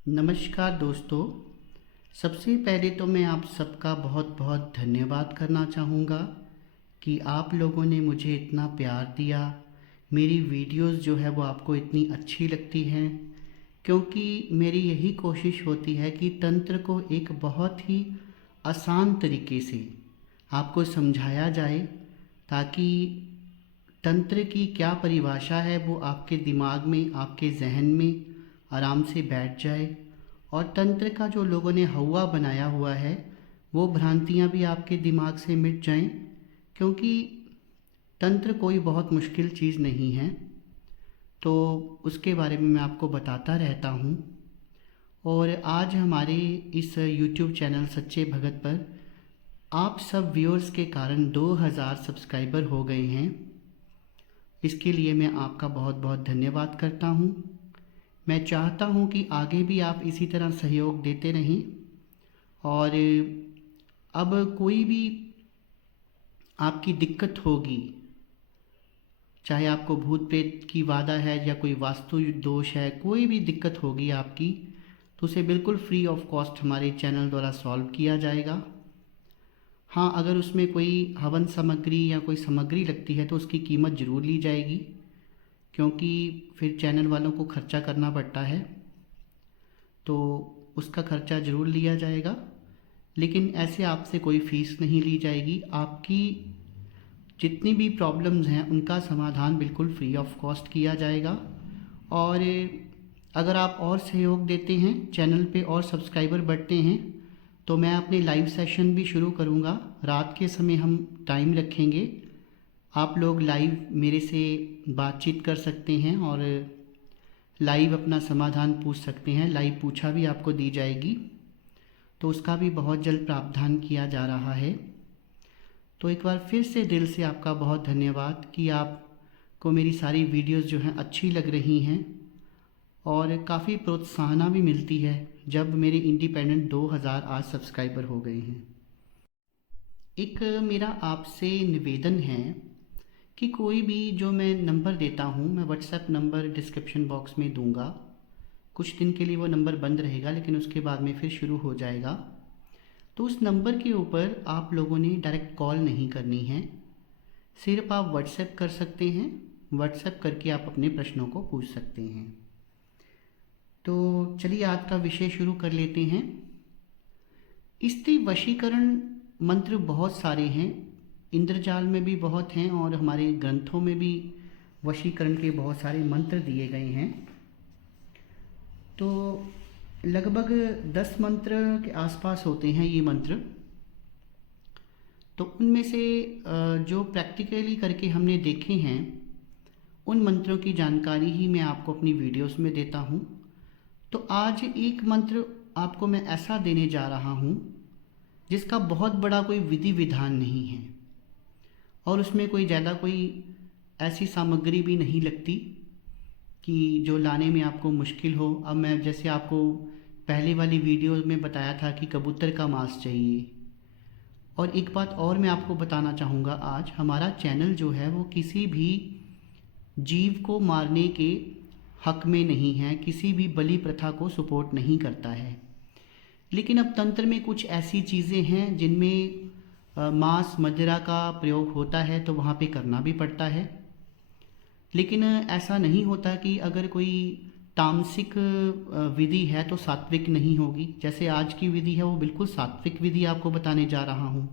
नमस्कार दोस्तों। सबसे पहले तो मैं आप सबका बहुत बहुत धन्यवाद करना चाहूँगा कि आप लोगों ने मुझे इतना प्यार दिया। मेरी वीडियोस जो है वो आपको इतनी अच्छी लगती हैं, क्योंकि मेरी यही कोशिश होती है कि तंत्र को एक बहुत ही आसान तरीके से आपको समझाया जाए, ताकि तंत्र की क्या परिभाषा है वो आपके दिमाग में, आपके जहन में आराम से बैठ जाए। और तंत्र का जो लोगों ने हवा बनाया हुआ है वो भ्रांतियाँ भी आपके दिमाग से मिट जाएं, क्योंकि तंत्र कोई बहुत मुश्किल चीज़ नहीं है। तो उसके बारे में मैं आपको बताता रहता हूँ। और आज हमारे इस YouTube चैनल सच्चे भगत पर आप सब व्यूअर्स के कारण 2000 सब्सक्राइबर हो गए हैं। इसके लिए मैं आपका बहुत बहुत धन्यवाद करता हूँ। मैं चाहता हूँ कि आगे भी आप इसी तरह सहयोग देते रहें। और अब कोई भी आपकी दिक्कत होगी, चाहे आपको भूत प्रेत की बाधा है या कोई वास्तु दोष है, कोई भी दिक्कत होगी आपकी, तो उसे बिल्कुल फ्री ऑफ कॉस्ट हमारे चैनल द्वारा सॉल्व किया जाएगा। हाँ, अगर उसमें कोई हवन सामग्री या कोई सामग्री लगती है तो उसकी कीमत ज़रूर ली जाएगी, क्योंकि फिर चैनल वालों को खर्चा करना पड़ता है, तो उसका खर्चा ज़रूर लिया जाएगा। लेकिन ऐसे आपसे कोई फ़ीस नहीं ली जाएगी। आपकी जितनी भी प्रॉब्लम्स हैं उनका समाधान बिल्कुल फ्री ऑफ कॉस्ट किया जाएगा। और अगर आप और सहयोग देते हैं, चैनल पे और सब्सक्राइबर बढ़ते हैं, तो मैं अपने लाइव सेशन भी शुरू करूँगा। रात के समय हम टाइम रखेंगे, आप लोग लाइव मेरे से बातचीत कर सकते हैं और लाइव अपना समाधान पूछ सकते हैं। लाइव पूछा भी आपको दी जाएगी, तो उसका भी बहुत जल्द प्रावधान किया जा रहा है। तो एक बार फिर से दिल से आपका बहुत धन्यवाद कि आपको मेरी सारी वीडियोस जो हैं अच्छी लग रही हैं, और काफ़ी प्रोत्साहन भी मिलती है जब मेरे इंडिपेंडेंट 2000 आज सब्सक्राइबर हो गए हैं। एक मेरा आपसे निवेदन है कि कोई भी जो मैं नंबर देता हूँ, मैं व्हाट्सएप नंबर डिस्क्रिप्शन बॉक्स में दूंगा। कुछ दिन के लिए वो नंबर बंद रहेगा, लेकिन उसके बाद में फिर शुरू हो जाएगा। तो उस नंबर के ऊपर आप लोगों ने डायरेक्ट कॉल नहीं करनी है, सिर्फ आप व्हाट्सएप कर सकते हैं। व्हाट्सएप करके आप अपने प्रश्नों को पूछ सकते हैं। तो चलिए आज का विषय शुरू कर लेते हैं। स्त्री वशीकरण मंत्र बहुत सारे हैं, इंद्रजाल में भी बहुत हैं और हमारे ग्रंथों में भी वशीकरण के बहुत सारे मंत्र दिए गए हैं। तो लगभग 10 मंत्र के आसपास होते हैं ये मंत्र। तो उनमें से जो प्रैक्टिकली करके हमने देखे हैं, उन मंत्रों की जानकारी ही मैं आपको अपनी वीडियोस में देता हूँ। तो आज एक मंत्र आपको मैं ऐसा देने जा रहा हूँ जिसका बहुत बड़ा कोई विधि विधान नहीं है, और उसमें कोई ज़्यादा कोई ऐसी सामग्री भी नहीं लगती कि जो लाने में आपको मुश्किल हो। अब मैं जैसे आपको पहले वाली वीडियो में बताया था कि कबूतर का मांस चाहिए। और एक बात और मैं आपको बताना चाहूँगा, आज हमारा चैनल जो है वो किसी भी जीव को मारने के हक में नहीं है, किसी भी बलि प्रथा को सपोर्ट नहीं करता है। लेकिन अब तंत्र में कुछ ऐसी चीज़ें हैं जिनमें मांस मदिरा का प्रयोग होता है, तो वहाँ पे करना भी पड़ता है। लेकिन ऐसा नहीं होता कि अगर कोई तामसिक विधि है तो सात्विक नहीं होगी। जैसे आज की विधि है वो बिल्कुल सात्विक विधि आपको बताने जा रहा हूँ,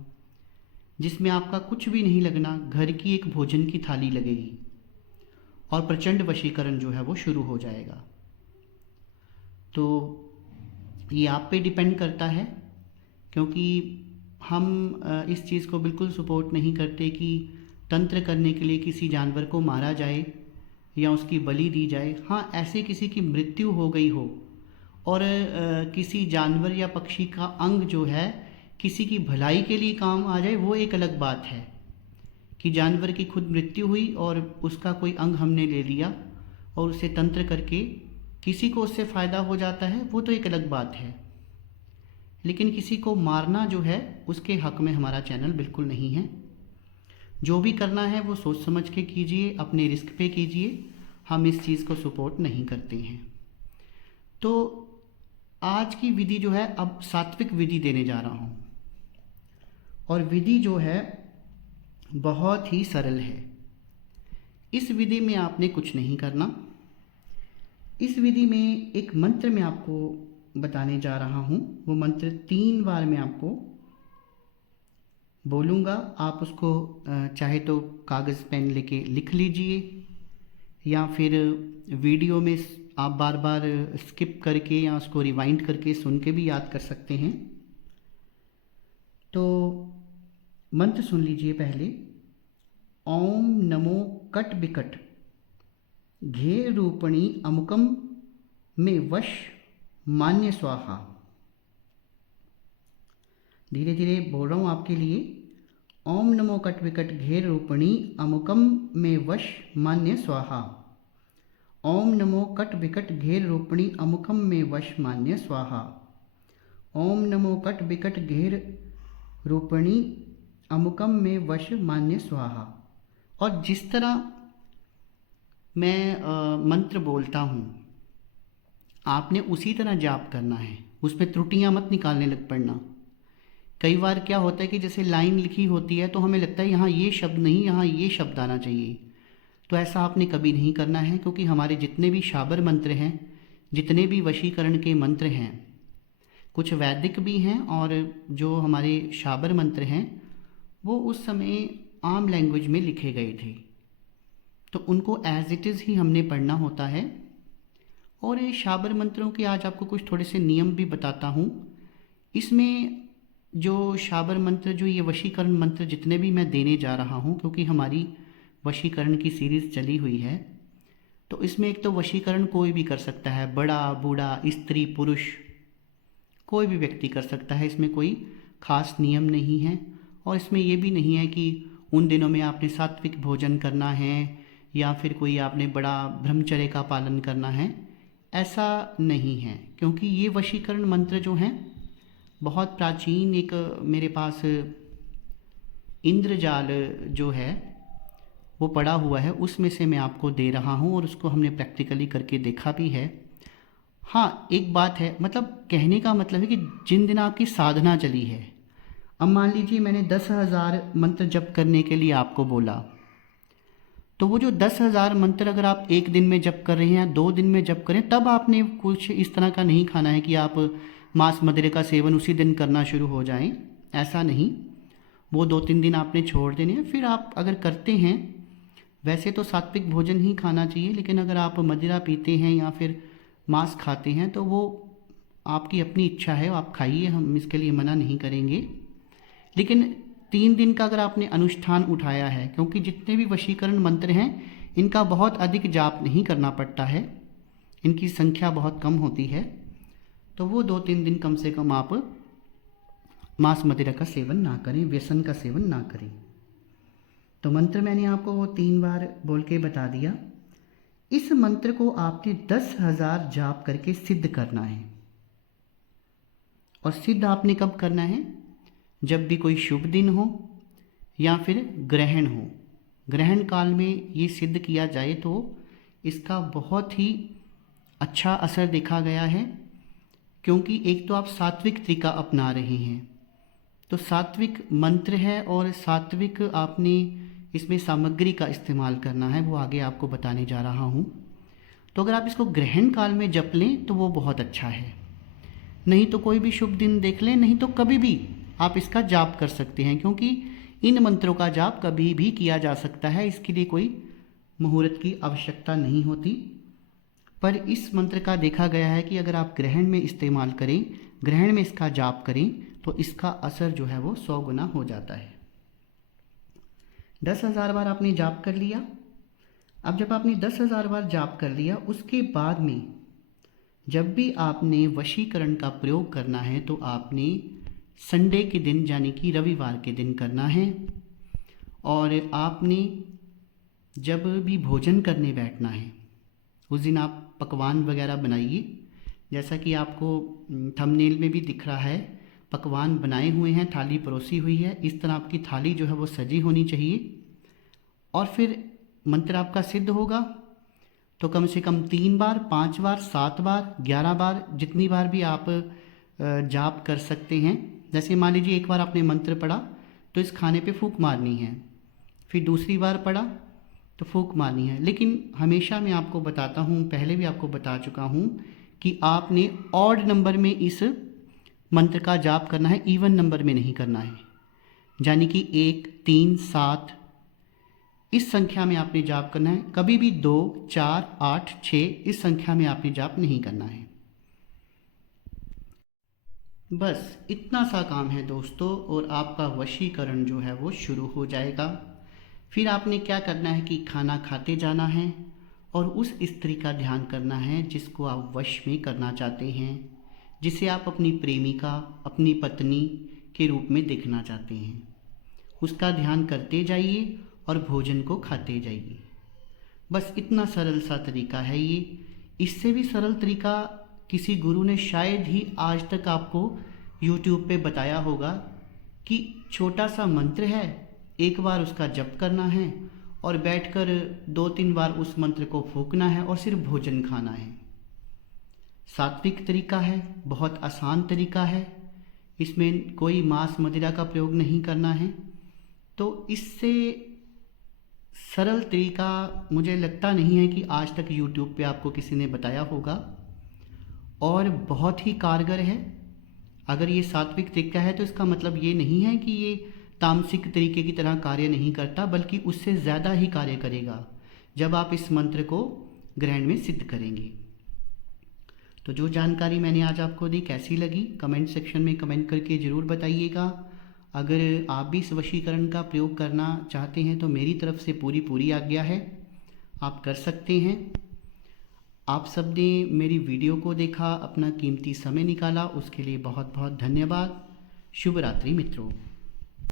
जिसमें आपका कुछ भी नहीं लगना, घर की एक भोजन की थाली लगेगी और प्रचंड वशीकरण जो है वो शुरू हो जाएगा। तो ये आप पे डिपेंड करता है, क्योंकि हम इस चीज़ को बिल्कुल सपोर्ट नहीं करते कि तंत्र करने के लिए किसी जानवर को मारा जाए या उसकी बलि दी जाए। हाँ, ऐसे किसी की मृत्यु हो गई हो और किसी जानवर या पक्षी का अंग जो है किसी की भलाई के लिए काम आ जाए, वो एक अलग बात है। कि जानवर की खुद मृत्यु हुई और उसका कोई अंग हमने ले लिया और उसे तंत्र करके किसी को उससे फ़ायदा हो जाता है, वो तो एक अलग बात है। लेकिन किसी को मारना जो है उसके हक में हमारा चैनल बिल्कुल नहीं है। जो भी करना है वो सोच समझ के कीजिए, अपने रिस्क पे कीजिए। हम इस चीज़ को सपोर्ट नहीं करते हैं। तो आज की विधि जो है, अब सात्विक विधि देने जा रहा हूँ, और विधि जो है बहुत ही सरल है। इस विधि में आपने कुछ नहीं करना। इस विधि में एक मंत्र मैं आपको बताने जा रहा हूँ। वो मंत्र 3 बार मैं आपको बोलूँगा। आप उसको चाहे तो कागज़ पेन लेके लिख लीजिए, या फिर वीडियो में आप बार बार स्किप करके या उसको रिवाइंड करके सुन के भी याद कर सकते हैं। तो मंत्र सुन लीजिए पहले। ओम नमो कट विकट घेर रूपणी अमुकम में वश मान्य स्वाहा। धीरे धीरे बोल रहा हूँ आपके लिए। ओम नमो कट विकट घेर रूपणी अमुकम में वश मान्य स्वाहा। ओम नमो कट विकट घेर रूपणी अमुकम में वश मान्य स्वाहा। ओम नमो कट विकट घेर रूपणी अमुकम में वश मान्य स्वाहा। और जिस तरह मैं मंत्र बोलता हूँ, आपने उसी तरह जाप करना है। उसमें त्रुटियाँ मत निकालने लग पड़ना। कई बार क्या होता है कि जैसे लाइन लिखी होती है तो हमें लगता है यहाँ ये शब्द नहीं, यहाँ ये शब्द आना चाहिए। तो ऐसा आपने कभी नहीं करना है, क्योंकि हमारे जितने भी शाबर मंत्र हैं, जितने भी वशीकरण के मंत्र हैं, कुछ वैदिक भी हैं, और जो हमारे शाबर मंत्र हैं वो उस समय आम लैंग्वेज में लिखे गए थे, तो उनको एज इट इज़ ही हमने पढ़ना होता है। और ये शाबर मंत्रों के आज आपको कुछ थोड़े से नियम भी बताता हूँ। इसमें जो शाबर मंत्र, जो ये वशीकरण मंत्र जितने भी मैं देने जा रहा हूँ, क्योंकि हमारी वशीकरण की सीरीज़ चली हुई है, तो इसमें एक तो वशीकरण कोई भी कर सकता है, बड़ा बूढ़ा स्त्री पुरुष कोई भी व्यक्ति कर सकता है। इसमें कोई खास नियम नहीं है, और इसमें ये भी नहीं है कि उन दिनों में आपने सात्विक भोजन करना है या फिर कोई आपने बड़ा ब्रह्मचर्य का पालन करना है, ऐसा नहीं है। क्योंकि ये वशीकरण मंत्र जो हैं बहुत प्राचीन, एक मेरे पास इंद्रजाल जो है वो पड़ा हुआ है, उसमें से मैं आपको दे रहा हूँ, और उसको हमने प्रैक्टिकली करके देखा भी है। हाँ, एक बात है, मतलब कहने का मतलब है कि जिन दिन आपकी साधना चली है, अब मान लीजिए मैंने 10,000 मंत्र जप करने के लिए आपको बोला, तो वो जो 10,000 मंत्र अगर आप एक दिन में जप कर रहे हैं या 2 दिन में जप करें, तब आपने कुछ इस तरह का नहीं खाना है कि आप मांस मदिरे का सेवन उसी दिन करना शुरू हो जाएं। ऐसा नहीं, वो 2-3 दिन आपने छोड़ देने हैं। फिर आप अगर करते हैं, वैसे तो सात्विक भोजन ही खाना चाहिए, लेकिन अगर आप मदिरा पीते हैं या फिर मांस खाते हैं तो वो आपकी अपनी इच्छा है, आप खाइए, हम इसके लिए मना नहीं करेंगे। लेकिन 3 दिन का अगर आपने अनुष्ठान उठाया है, क्योंकि जितने भी वशीकरण मंत्र हैं इनका बहुत अधिक जाप नहीं करना पड़ता है, इनकी संख्या बहुत कम होती है, तो वो 2-3 दिन कम से कम आप मांस मदिरा का सेवन ना करें, व्यसन का सेवन ना करें। तो मंत्र मैंने आपको वो 3 बार बोल के बता दिया। इस मंत्र को आपने 10,000 जाप करके सिद्ध करना है। और सिद्ध आपने कब करना है? जब भी कोई शुभ दिन हो या फिर ग्रहण हो। ग्रहण काल में ये सिद्ध किया जाए तो इसका बहुत ही अच्छा असर देखा गया है, क्योंकि एक तो आप सात्विक तरीका अपना रहे हैं, तो सात्विक मंत्र है और सात्विक आपने इसमें सामग्री का इस्तेमाल करना है, वो आगे आपको बताने जा रहा हूँ। तो अगर आप इसको ग्रहण काल में जप लें तो वो बहुत अच्छा है, नहीं तो कोई भी शुभ दिन देख लें, नहीं तो कभी भी आप इसका जाप कर सकते हैं, क्योंकि इन मंत्रों का जाप कभी भी किया जा सकता है, इसके लिए कोई मुहूर्त की आवश्यकता नहीं होती। पर इस मंत्र का देखा गया है कि अगर आप ग्रहण में इस्तेमाल करें, ग्रहण में इसका जाप करें, तो इसका असर जो है वो 100 गुना हो जाता है। 10,000 बार आपने जाप कर लिया। अब जब आपने 10,000 बार जाप कर लिया, उसके बाद में जब भी आपने वशीकरण का प्रयोग करना है तो आपने संडे के दिन यानी कि रविवार के दिन करना है। और आपने जब भी भोजन करने बैठना है उस दिन आप पकवान वगैरह बनाइए, जैसा कि आपको थंबनेल में भी दिख रहा है, पकवान बनाए हुए हैं, थाली परोसी हुई है, इस तरह आपकी थाली जो है वो सजी होनी चाहिए। और फिर मंत्र आपका सिद्ध होगा तो कम से कम 3 बार, 5 बार, 7 बार, 11 बार, जितनी बार भी आप जाप कर सकते हैं। जैसे मान लीजिए एक बार आपने मंत्र पढ़ा तो इस खाने पे फूंक मारनी है, फिर दूसरी बार पढ़ा तो फूंक मारनी है। लेकिन हमेशा मैं आपको बताता हूँ, पहले भी आपको बता चुका हूँ कि आपने ऑड नंबर में इस मंत्र का जाप करना है, इवन नंबर में नहीं करना है। यानी कि 1, 3, 7 इस संख्या में आपने जाप करना है। कभी भी 2, 4, 8, 6 इस संख्या में आपने जाप नहीं करना है। बस इतना सा काम है दोस्तों, और आपका वशीकरण जो है वो शुरू हो जाएगा। फिर आपने क्या करना है कि खाना खाते जाना है और उस स्त्री का ध्यान करना है जिसको आप वश में करना चाहते हैं, जिसे आप अपनी प्रेमिका, अपनी पत्नी के रूप में देखना चाहते हैं। उसका ध्यान करते जाइए और भोजन को खाते जाइए। बस इतना सरल सा तरीका है ये। इससे भी सरल तरीका किसी गुरु ने शायद ही आज तक आपको YouTube पे बताया होगा कि छोटा सा मंत्र है, एक बार उसका जप करना है और बैठकर 2-3 बार उस मंत्र को फूंकना है और सिर्फ भोजन खाना है। सात्विक तरीका है, बहुत आसान तरीका है, इसमें कोई मांस मदिरा का प्रयोग नहीं करना है। तो इससे सरल तरीका मुझे लगता नहीं है कि आज तक YouTube पे आपको किसी ने बताया होगा, और बहुत ही कारगर है। अगर ये सात्विक तरीका है तो इसका मतलब ये नहीं है कि ये तामसिक तरीके की तरह कार्य नहीं करता, बल्कि उससे ज़्यादा ही कार्य करेगा जब आप इस मंत्र को ग्रहण में सिद्ध करेंगे। तो जो जानकारी मैंने आज आपको दी कैसी लगी, कमेंट सेक्शन में कमेंट करके ज़रूर बताइएगा। अगर आप भी इस वशीकरण का प्रयोग करना चाहते हैं तो मेरी तरफ से पूरी आज्ञा है, आप कर सकते हैं। आप सब ने मेरी वीडियो को देखा, अपना कीमती समय निकाला, उसके लिए बहुत बहुत धन्यवाद। शुभ रात्रि मित्रों।